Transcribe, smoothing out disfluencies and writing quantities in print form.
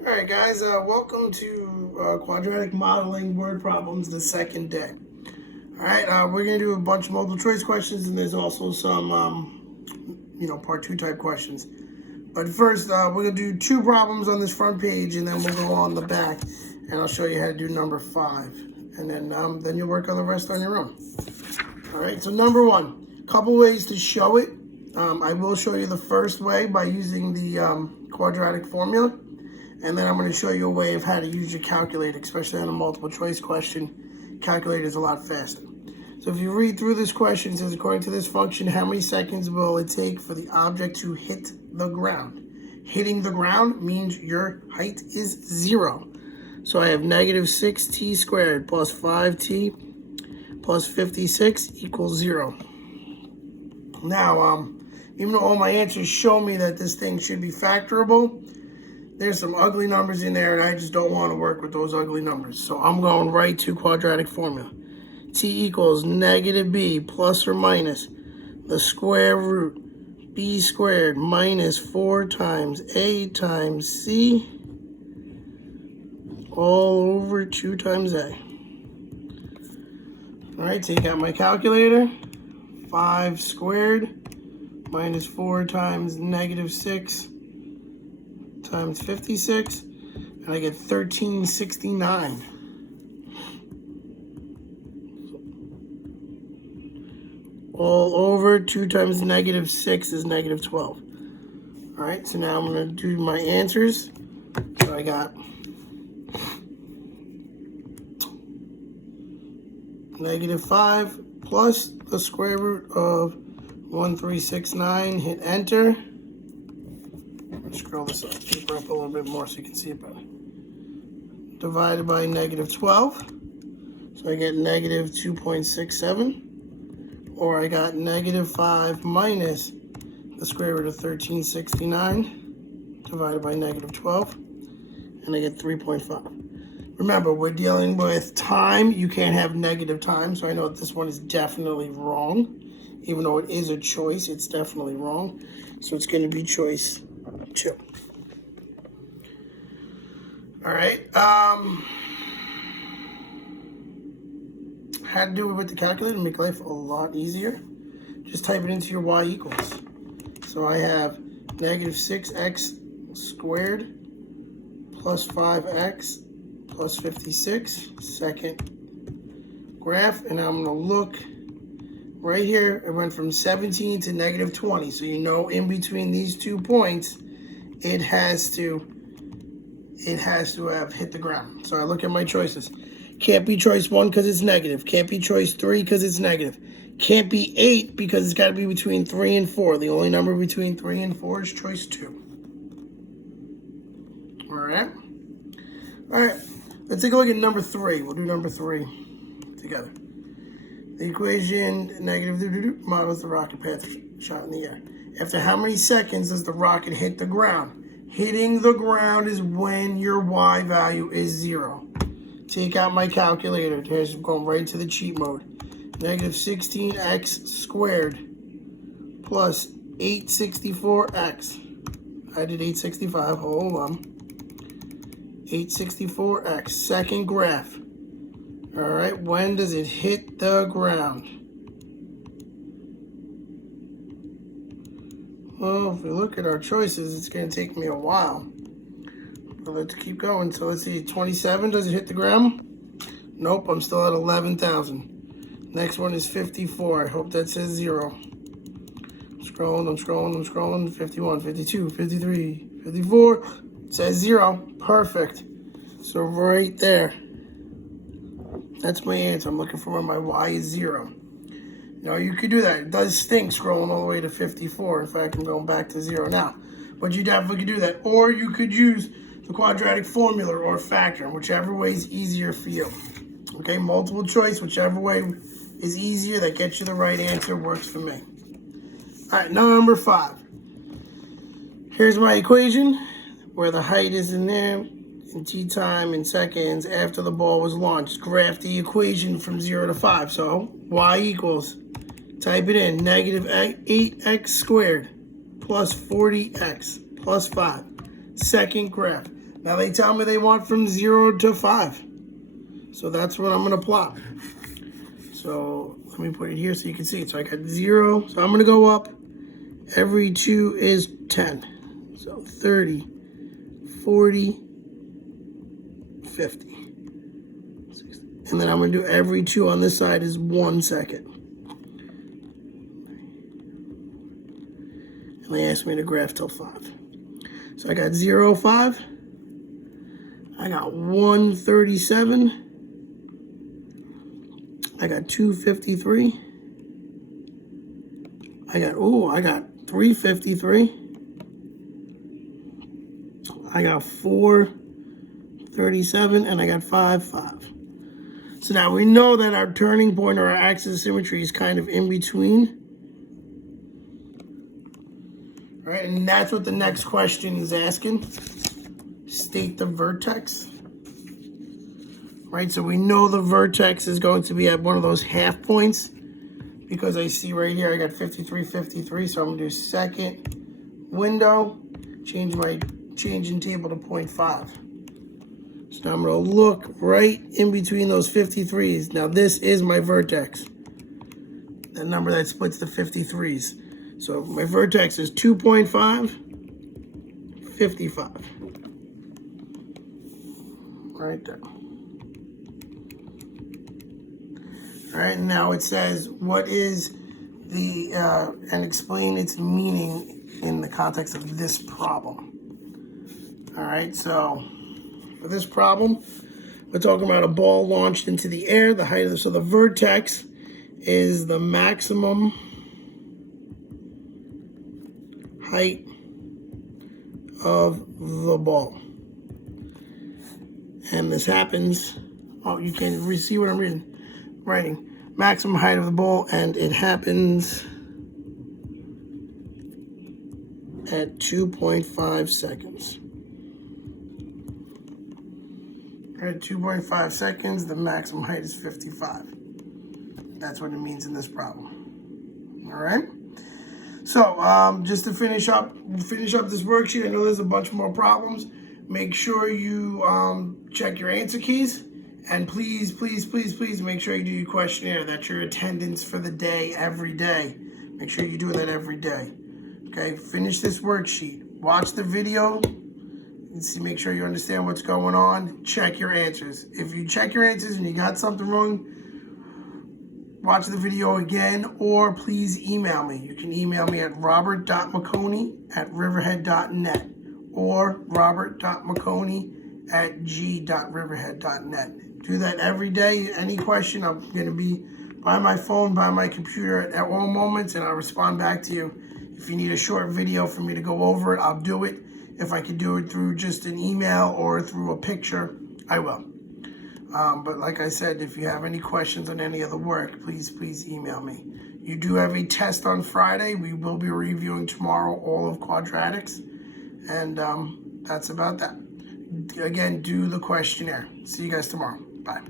All right, guys, welcome to Quadratic Modeling Word Problems, the second day. All right, we're going to do a bunch of multiple choice questions, and there's also some, part two type questions. But first, we're going to do two problems on this front page, and then we'll go on the back, and I'll show you how to do number 5. And then you'll work on the rest on your own. All right, so number 1, couple ways to show it. I will show you the first way by using the quadratic formula. And then I'm going to show you a way of how to use your calculator, especially on a multiple choice question. Calculator is a lot faster. So if you read through this question, it says, according to this function, how many seconds will it take for the object to hit the ground? Hitting the ground means your height is 0. So I have negative 6t squared plus 5t plus 56 equals 0. Now, even though all my answers show me that this thing should be factorable, there's some ugly numbers in there, and I just don't want to work with those ugly numbers. So I'm going right to quadratic formula. T equals negative b plus or minus the square root b squared minus 4 times a times c all over 2 times a. All right, take out my calculator. 5 squared minus 4 times negative 6 times 56, and I get 1369. All over 2 times negative 6 is negative 12. All right, so now I'm going to do my answers. So I got negative 5 plus the square root of 1369. Hit enter. Scroll this paper up a little bit more so you can see it better. Divided by negative 12. So I get negative 2.67. Or I got negative 5 minus the square root of 1369 divided by negative 12. And I get 3.5. Remember, we're dealing with time. You can't have negative time. So I know this one is definitely wrong. Even though it is a choice, it's definitely wrong. So it's going to be choice 2. All right. How to do it with the calculator to make life a lot easier. Just type it into your y equals. So I have negative 6x squared plus 5x plus 56, second graph. And I'm going to look right here. It went from 17 to negative 20. So you know in between these 2 points, it has to have hit the ground. So I look at my choices. Can't be choice 1 because it's negative. Can't be choice 3 because it's negative. Can't be 8 because it's got to be between 3 and 4. The only number between 3 and 4 is choice 2. All right. All right. Let's take a look at number 3. We'll do number 3 together. The equation negative models the rocket path shot in the air. After how many seconds does the rocket hit the ground? Hitting the ground is when your y value is 0. Take out my calculator. Here's going right to the cheat mode. Negative 16x squared plus 864x. I did 865. Hold on. 864x. Second graph. All right. When does it hit the ground? Well, if we look at our choices, it's going to take me a while. But let's keep going. So let's see. 27. Does it hit the ground? Nope. I'm still at 11,000. Next one is 54. I hope that says 0. I'm scrolling. 51, 52, 53, 54. It says 0. Perfect. So right there. That's my answer. I'm looking for when my y is 0. Now, you could do that. It does stink scrolling all the way to 54. In fact, I'm going back to 0 now. But you definitely could do that. Or you could use the quadratic formula or factor, whichever way is easier for you. Okay, multiple choice, whichever way is easier, that gets you the right answer, works for me. All right, number 5. Here's my equation where the height is in there. In t time in seconds after the ball was launched. Graph the equation from 0 to 5. So y equals, type it in, negative 8x squared plus 40x plus 5. Second graph. Now they tell me they want from 0 to 5. So that's what I'm going to plot. So let me put it here so you can see it. So I got 0. So I'm going to go up. Every 2 is 10. So 30, 40, 50. 60. And then I'm going to do every 2 on this side is 1 second. And they asked me to graph till 5. So I got 0, 5. I got 137. I got 253. I got 353. I got 437, and I got 5, 5. So now we know that our turning point or our axis of symmetry is kind of in between. All right, and that's what the next question is asking. State the vertex. Right, so we know the vertex is going to be at one of those half points because I see right here I got 53, 53. So I'm going to do second window, change my changing table to 0.5. So now I'm going to look right in between those 53s. Now this is my vertex, that number that splits the 53s. So my vertex is 2.5, 55. Right there. All right, now it says, what is the, and explain its meaning in the context of this problem. All right, so for this problem, we're talking about a ball launched into the air. The height of so the vertex is the maximum height of the ball. And this happens, oh, you can see what I'm writing. Maximum height of the ball, and it happens at 2.5 seconds. At 2.5 seconds, the maximum height is 55. That's what it means in this problem. All right. So just to finish up this worksheet, I know there's a bunch more problems. Make sure you check your answer keys, and please, please, please, please make sure you do your questionnaire. That's your attendance for the day, every day. Make sure you do that every day. Okay, finish this worksheet. Watch the video. Make sure you understand what's going on. Check your answers. If you check your answers and you got something wrong, watch the video again, or please email me. You can email me at robert.mcconi@riverhead.net or robert.mcconi@g.riverhead.net. Do that every day. Any question, I'm going to be by my phone, by my computer at all moments, and I'll respond back to you. If you need a short video for me to go over it, I'll do it. If I can do it through just an email or through a picture, I will. But like I said, if you have any questions on any of the work, please email me. You do have a test on Friday. We will be reviewing tomorrow all of quadratics. And that's about that. Again, do the questionnaire. See you guys tomorrow. Bye.